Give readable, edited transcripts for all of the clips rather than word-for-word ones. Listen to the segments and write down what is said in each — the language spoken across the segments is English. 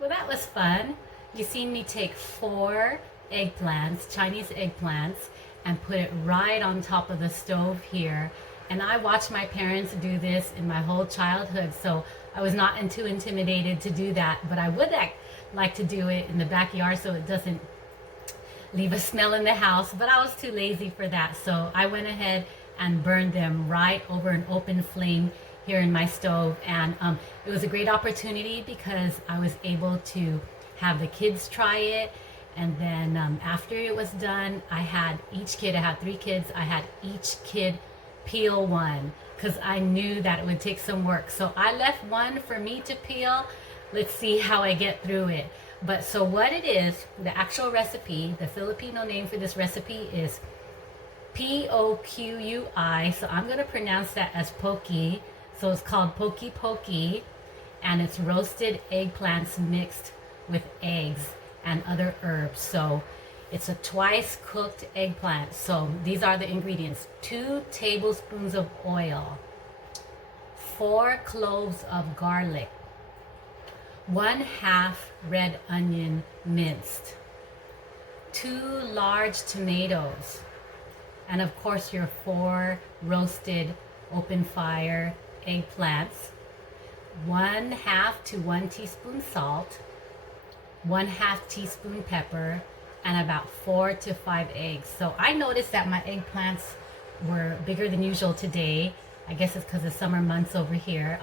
Well, that was fun. You seen me take 4 eggplants, Chinese eggplants, and put it right on top of the stove here. And I watched my parents do this in my whole childhood, so I was not too intimidated to do that. But I would like to do it in the backyard so it doesn't leave a smell in the house, but I was too lazy for that. So I went ahead and burned them right over an open flame here in my stove. And it was a great opportunity because I was able to have the kids try it. And then after it was done, I had 3 kids, I had each kid peel one because I knew that it would take some work. So I left one for me to peel. Let's see how I get through it. But so what it is, the actual recipe, the Filipino name for this recipe is Poqui. So I'm going to pronounce that as Poqui. So it's called Poqui, and it's roasted eggplants mixed with eggs and other herbs. So it's a twice cooked eggplant. So these are the ingredients: 2 tablespoons of oil, 4 cloves of garlic, 1/2 red onion minced, 2 large tomatoes, and of course your 4 roasted open fire eggplants, 1/2 to 1 teaspoon salt, 1/2 teaspoon pepper, and about 4 to 5 eggs. So I noticed that my eggplants were bigger than usual today. I guess it's because of summer months over here.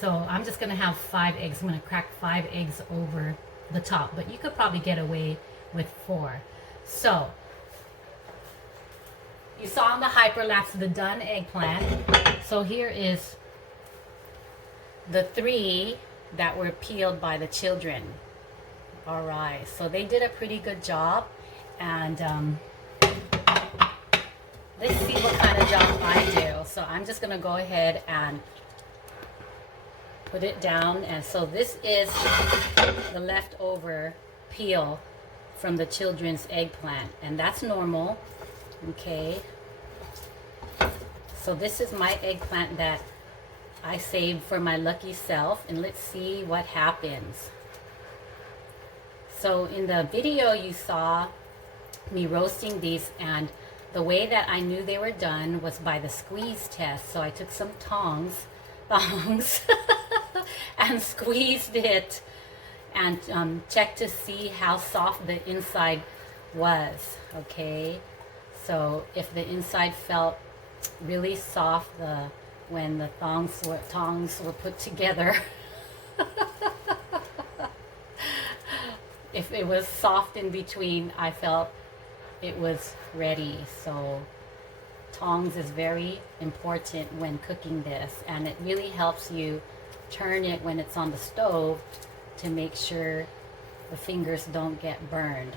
So I'm just going to have 5 eggs. I'm going to crack 5 eggs over the top, but you could probably get away with 4. So you saw in the hyperlapse the done eggplant. So here is the 3 that were peeled by the children. All right, so they did a pretty good job. And let's see what kind of job I do. So I'm just going to go ahead and put it down. And so this is the leftover peel from the children's eggplant, and that's normal. Okay, so this is my eggplant that I saved for my lucky self, and let's see what happens. So in the video you saw me roasting these, and the way that I knew they were done was by the squeeze test. So I took some tongs and squeezed it and checked to see how soft the inside was. Okay, so if the inside felt really soft when the tongs were put together, if it was soft in between, I felt it was ready. So tongs is very important when cooking this, and it really helps you turn it when it's on the stove to make sure the fingers don't get burned.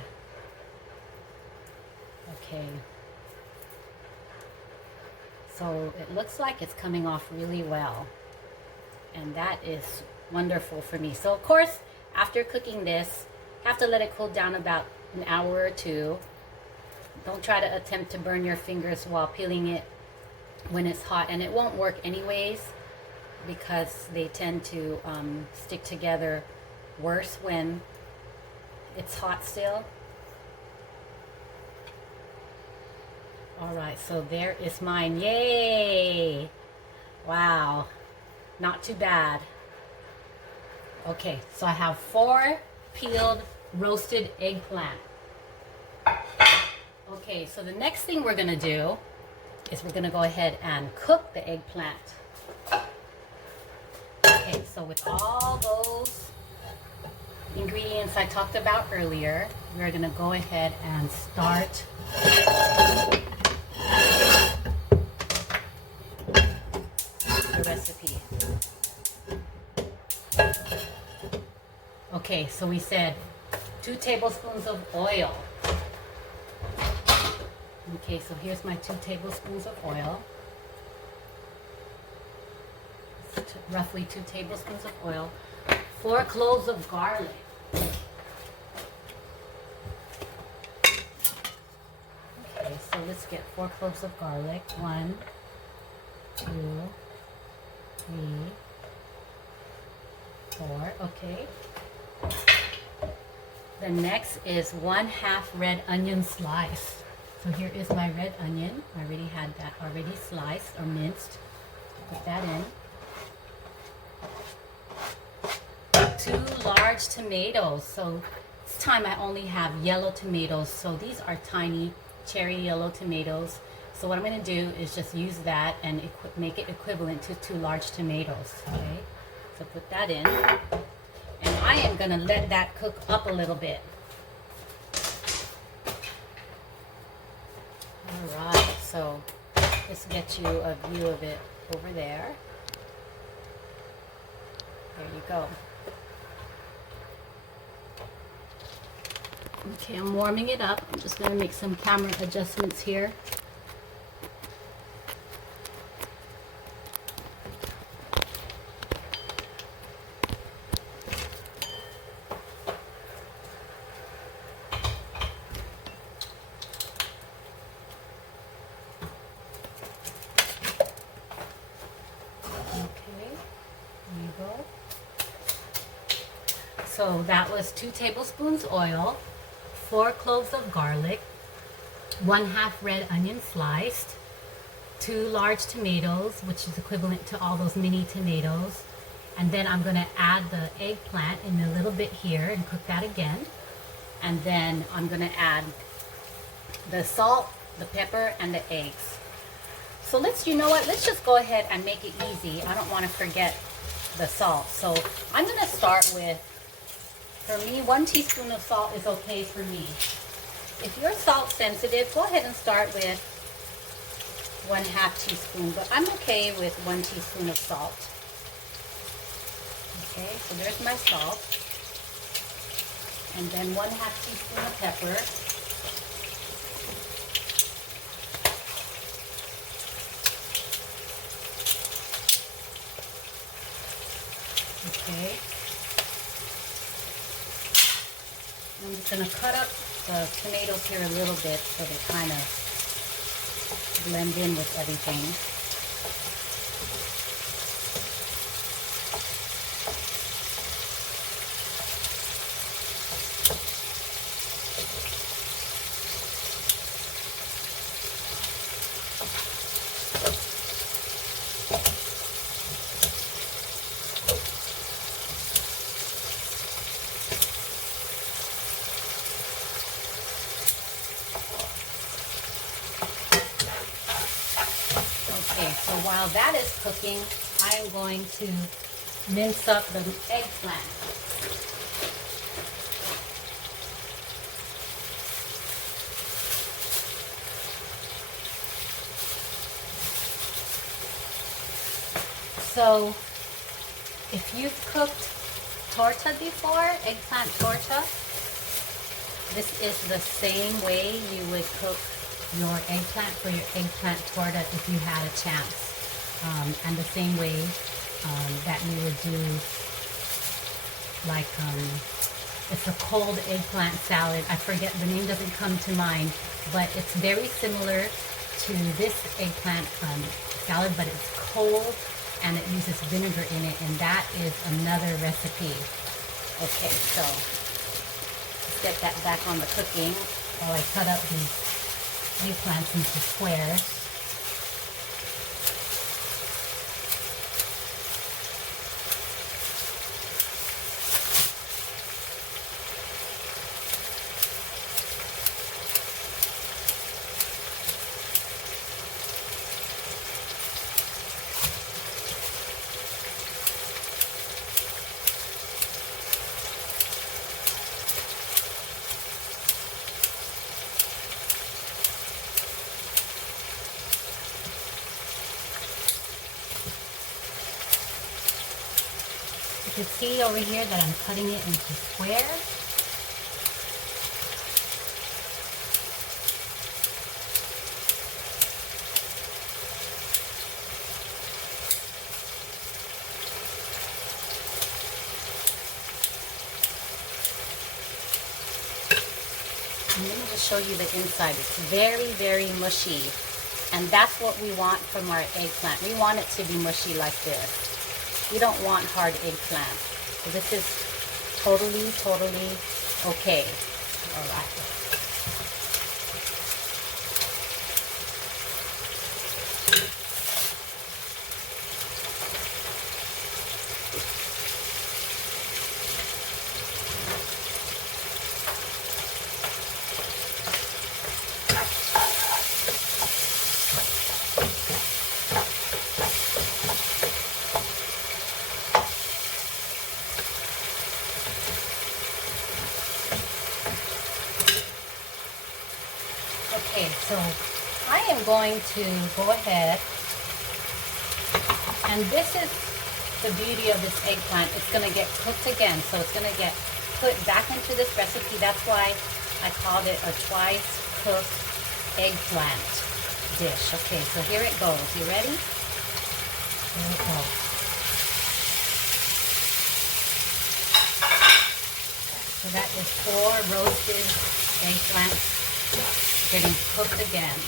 Okay, so it looks like it's coming off really well, and that is wonderful for me. So of course, after cooking this, have to let it cool down about an hour or 2. Don't try to attempt to burn your fingers while peeling it when it's hot, and it won't work anyways because they tend to stick together worse when it's hot still. All right, so there is mine. Yay! Wow, not too bad. Okay, so I have 4 peeled roasted eggplant. Okay, so the next thing we're gonna do is we're gonna go ahead and cook the eggplant. Okay, so with all those ingredients I talked about earlier, we're gonna go ahead and start the recipe. Okay, so we said 2 tablespoons of oil. Okay, so here's my 2 tablespoons of oil. Roughly 2 tablespoons of oil. 4 cloves of garlic. Okay, so let's get 4 cloves of garlic. 1, 2, 3, 4. Okay. The next is 1/2 red onion slice. So here is my red onion. I already had that already sliced or minced. Put that in. 2 large tomatoes. So this time I only have yellow tomatoes. So these are tiny cherry yellow tomatoes. So what I'm going to do is just use that and make it equivalent to 2 large tomatoes. Okay, so put that in. And I am going to let that cook up a little bit. Alright, so let's get you a view of it over there. There you go. Okay, I'm warming it up. I'm just going to make some camera adjustments here. So that was 2 tablespoons oil, 4 cloves of garlic, 1/2 red onion sliced, 2 large tomatoes, which is equivalent to all those mini tomatoes. And then I'm going to add the eggplant in a little bit here and cook that again. And then I'm going to add the salt, the pepper, and the eggs. So you know what? Let's just go ahead and make it easy. I don't want to forget the salt. So I'm going to start with, for me, 1 teaspoon of salt is okay for me. If you're salt sensitive, go ahead and start with 1/2 teaspoon, but I'm okay with 1 teaspoon of salt. Okay, so there's my salt. And then 1/2 teaspoon of pepper. Okay. I'm just going to cut up the tomatoes here a little bit so they kind of blend in with everything. Okay, so while that is cooking, I am going to mince up the eggplant. So if you've cooked torta before, eggplant torta, this is the same way you would cook your eggplant for your eggplant torta if you had a chance. And the same way that you would do, like, it's a cold eggplant salad. I forget, the name doesn't come to mind, but it's very similar to this eggplant salad, but it's cold and it uses vinegar in it, and that is another recipe. Okay, so let's get that back on the cooking while I cut up these eggplants into squares. You can see over here that I'm cutting it into squares. And let me just show you the inside. It's very, very mushy. And that's what we want from our eggplant. We want it to be mushy like this. We don't want hard eggplant. So this is totally, totally okay. All right. Okay, so I am going to go ahead, and this is the beauty of this eggplant. It's going to get cooked again, so it's going to get put back into this recipe. That's why I called it a twice cooked eggplant dish. Okay, so here it goes. You ready? Here we go. So that is 4 roasted eggplants getting cooked again.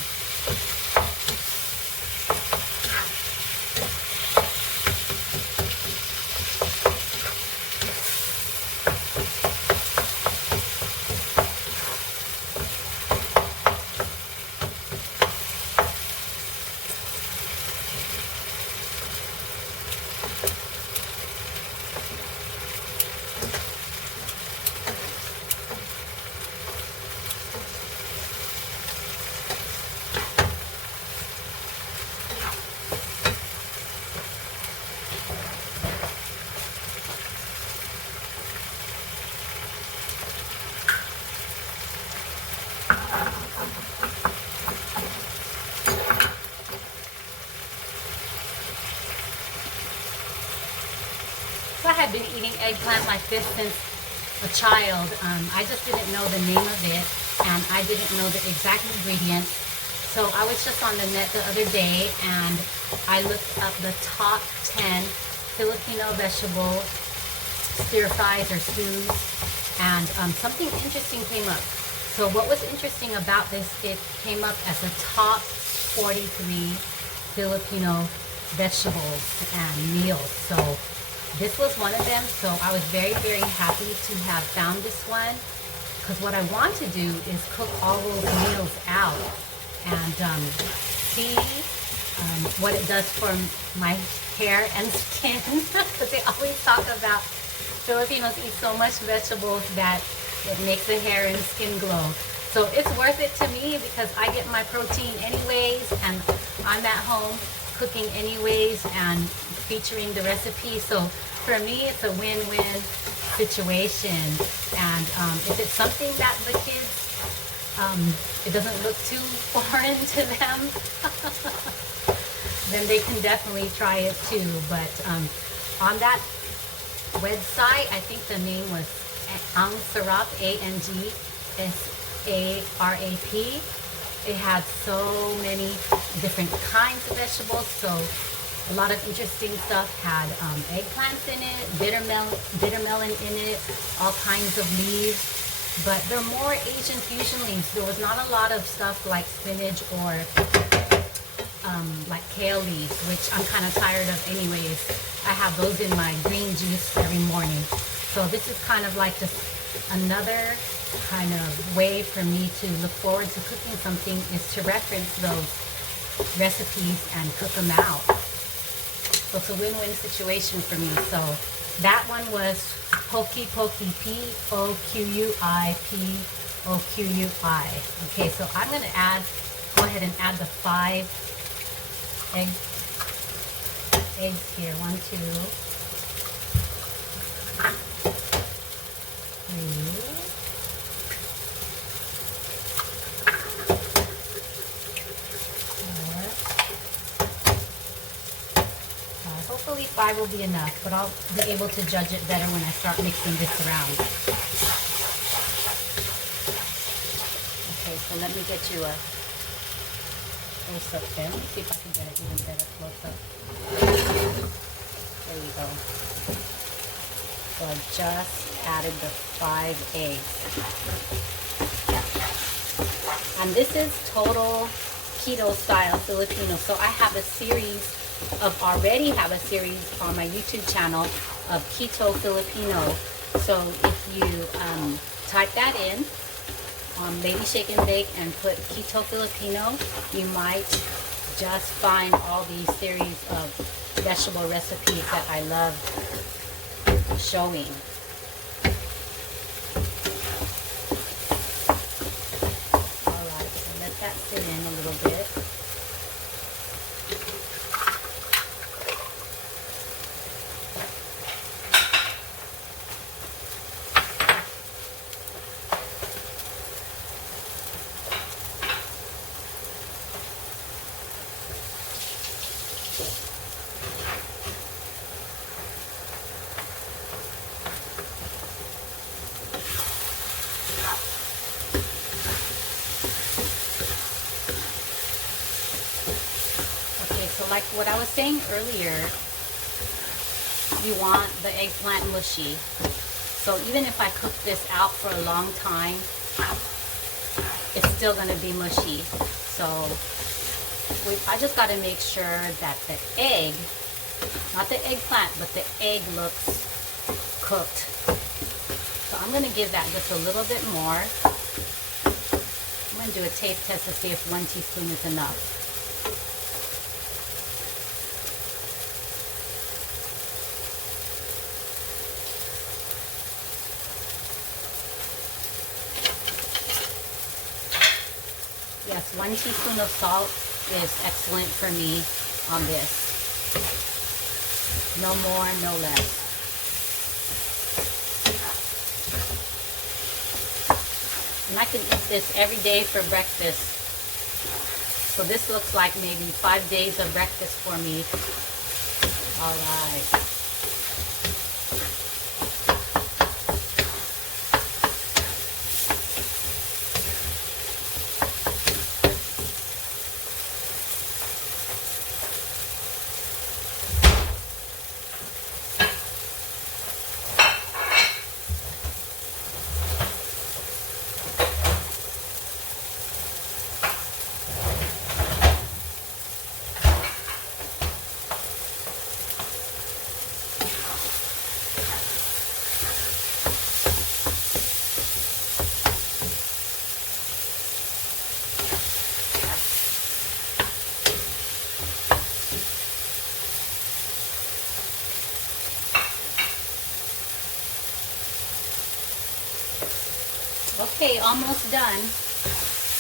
So I had been eating eggplant like this since a child. I just didn't know the name of it, and I didn't know the exact ingredients. So I was just on the net the other day, and I looked up the top 10 Filipino vegetable stir fries or stews, and something interesting came up. So what was interesting about this, it came up as the top 43 Filipino vegetables and meals. So this was one of them. So I was very, very happy to have found this one, because what I want to do is cook all those meals out and see what it does for my hair and skin. Because they always talk about Filipinos eat so much vegetables that it makes the hair and skin glow. So it's worth it to me because I get my protein anyways, and I'm at home cooking anyways and featuring the recipe. So for me, it's a win-win situation. And if it's something that the kids, it doesn't look too foreign to them, then they can definitely try it too. But on that website, I think the name was Ang Sarap, ANGSARAP. It had so many different kinds of vegetables, so a lot of interesting stuff. Had eggplants in it, bitter melon in it, all kinds of leaves, but they're more Asian fusion leaves. There was not a lot of stuff like spinach or like kale leaves, which I'm kind of tired of anyways. I have those in my green juice every morning. So this is kind of like just another kind of way for me to look forward to cooking something, is to reference those recipes and cook them out. So it's a win-win situation for me. So that one was Poqui, P-O-Q-U-I, P-O-Q-U-I. Okay, so I'm going to go ahead and add the 5 eggs here. 1, 2, 3. Hopefully 5 will be enough, but I'll be able to judge it better when I start mixing this around. Okay, so let me get you a close-up there. Let me see if I can get it even better close-up. There you go. So I just added the 5 eggs. And this is total keto style Filipino. So I have already have a series on my YouTube channel of Keto Filipino. So if you type that in on Lady Shake and Bake and put Keto Filipino, you might just find all these series of vegetable recipes that I love showing. Alright, so let that sit in a little bit. So like what I was saying earlier, you want the eggplant mushy. So even if I cook this out for a long time, it's still going to be mushy. So I just got to make sure that the egg, not the eggplant, but the egg looks cooked. So I'm going to give that just a little bit more. I'm going to do a taste test to see if 1 teaspoon is enough. Yes, 1 teaspoon of salt is excellent for me on this. No more, no less. And I can eat this every day for breakfast. So this looks like maybe 5 days of breakfast for me. All right. Okay, almost done.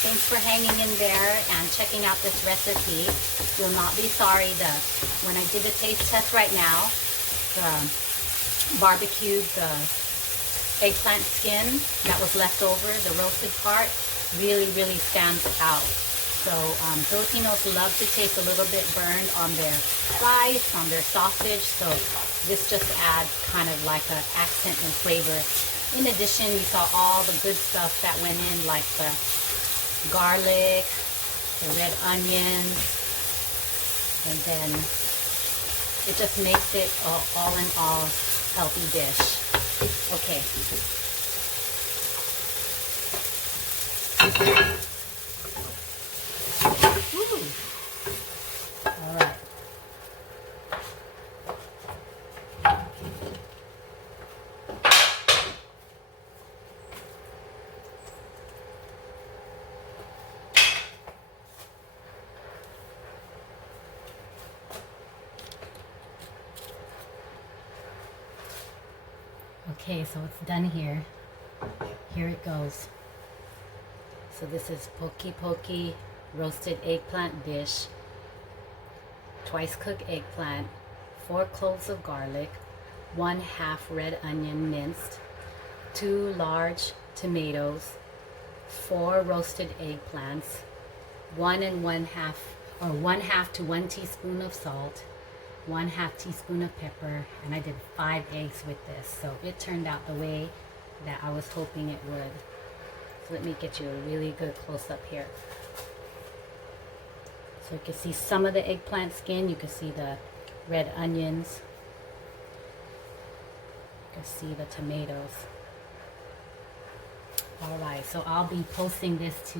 Thanks for hanging in there and checking out this recipe. You'll not be sorry. When I did the taste test right now, the barbecued the eggplant skin that was left over, the roasted part, really stands out. So Filipinos love to taste a little bit burned on their rice, on their sausage. So this just adds kind of like an accent and flavor. In addition, you saw all the good stuff that went in, like the garlic, the red onions, and then it just makes it all in all healthy dish. Okay. Woo. All right. Okay, so it's done here. Here it goes. So this is Poqui roasted eggplant dish. Twice cooked eggplant, 4 cloves of garlic, 1/2 red onion minced, 2 large tomatoes, 4 roasted eggplants, 1 1/2 to 1 teaspoon of salt, 1/2 teaspoon of pepper, and I did 5 eggs with this. So it turned out the way that I was hoping it would. So let me get you a really good close-up here. So you can see some of the eggplant skin. You can see the red onions. You can see the tomatoes. Alright, so I'll be posting this to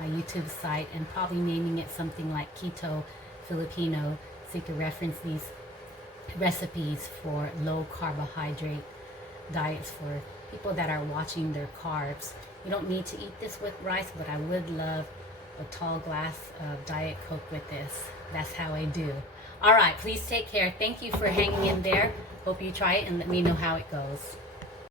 my YouTube site and probably naming it something like Keto Filipino, so you can reference these recipes for low carbohydrate diets for people that are watching their carbs. You don't need to eat this with rice, but I would love a tall glass of Diet Coke with this. That's how I do. All right, please take care. Thank you for hanging in there. Hope you try it and let me know how it goes.